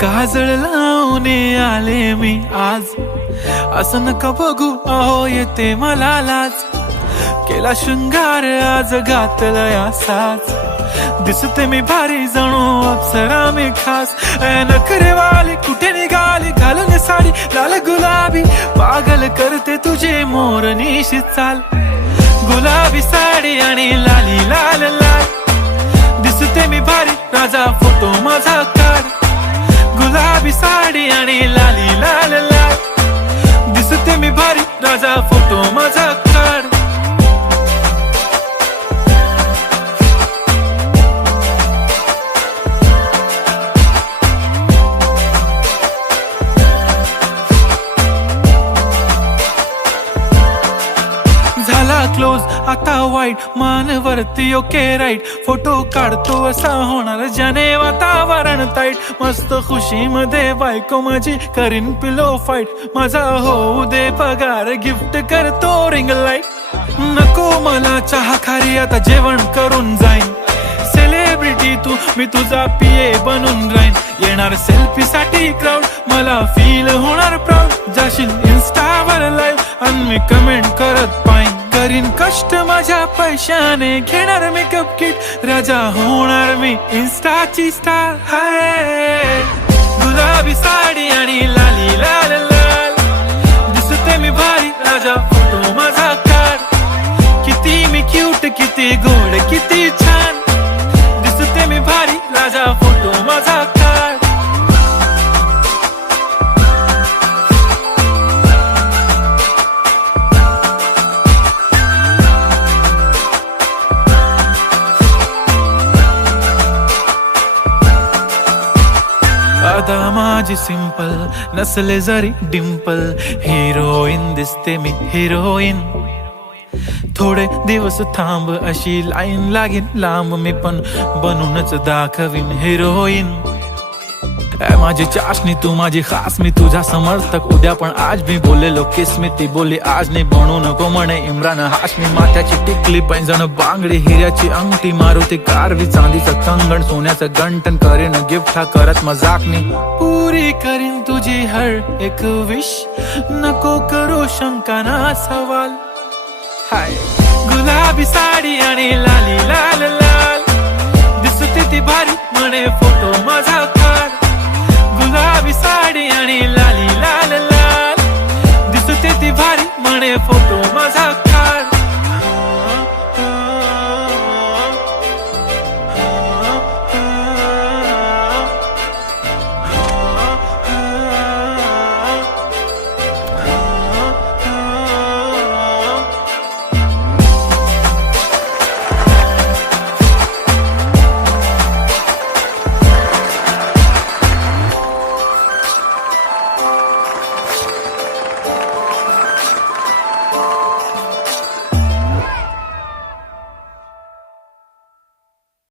काजळ लावून आले मी आज, असं नका बघू अहो येते मला लाज. केला शृंगार आज घातलाय असाच, दिसते मी भारी जणू अप्सरा मी खास. नखरेवाली कुठे निघाली घालून साडी लाल गुलाबी, पागल करते तुझे मोरनीशी चाल. गुलाबी साडी आणि लाली लाल लाल, दिसते मी भारी राजा फोटो माझा काढ. गुलाबी साडी आणि लाली लाल लाल, दिसते मी भारी राजा फोटो माझा काढ. झाला क्लोज आता वाईट, मानवरती ओके राईट. फोटो काढतो असा होणार ज्याने वातावरण ताईट. मस्त खुशी मध्ये बायको माझी करीन पिलो फाईट. माझा होऊ दे पगार गिफ्ट करतो रिंग लाईट. नको मला चहा खारी आता जेवण करून जाईन. सेलिब्रिटी तू मी तुझा पिये बनून राहीन. येणार सेल्फी साठी क्राऊड मला फील होणार प्राऊड. जाशील इन्स्टावर लाईव्ह आणि मी कमेंट करत पाईन. करीन कष्ट माझ्या पैशाने घेणार मेकअप किट. राजा होणार मी इन्स्टाची स्टार. हाय गुलाबी साडी आणि लाली लाल लाल, दिसते मी भारी राजा फोटो माझा काढ. किती मी क्यूट किती गोड किती छान, दिसते मी भारी राजा फोटो माझा काढ. आता माझी सिंपल नसले जरी डिंपल, हिरोईन दिसते मी हिरोईन. थोडे दिवस थांब अशी लाईन लागेल लांब, मी पण बनूनच दाखवीन हिरोईन. माझी चाशनी तू माझी खास, मी तुझा समर्थक उद्या पण आज मी बोलेलो किस मी ती बोली आज नाही. बनू नको म्हणे इम्रान हाशमी. माथ्याची टिकली पैंजण बांगडी हिऱ्याची अंगठी, मारुती कारवी चांदीचं कंगण सोन्याचं गंटन. करीन गिफ्ट हा करत मजाकनी, पुरी करीन तुझी हर एक विश. नको करू शंका ना सवाल. हाय गुलाबी साडी आणि लाली लाल लाल, दिसते ती भारी म्हणे फोटो माझा काढ. गुलाबी साडी आणि लाली लाल लाल, दिसते ती भारी म्हणे फोटो माझा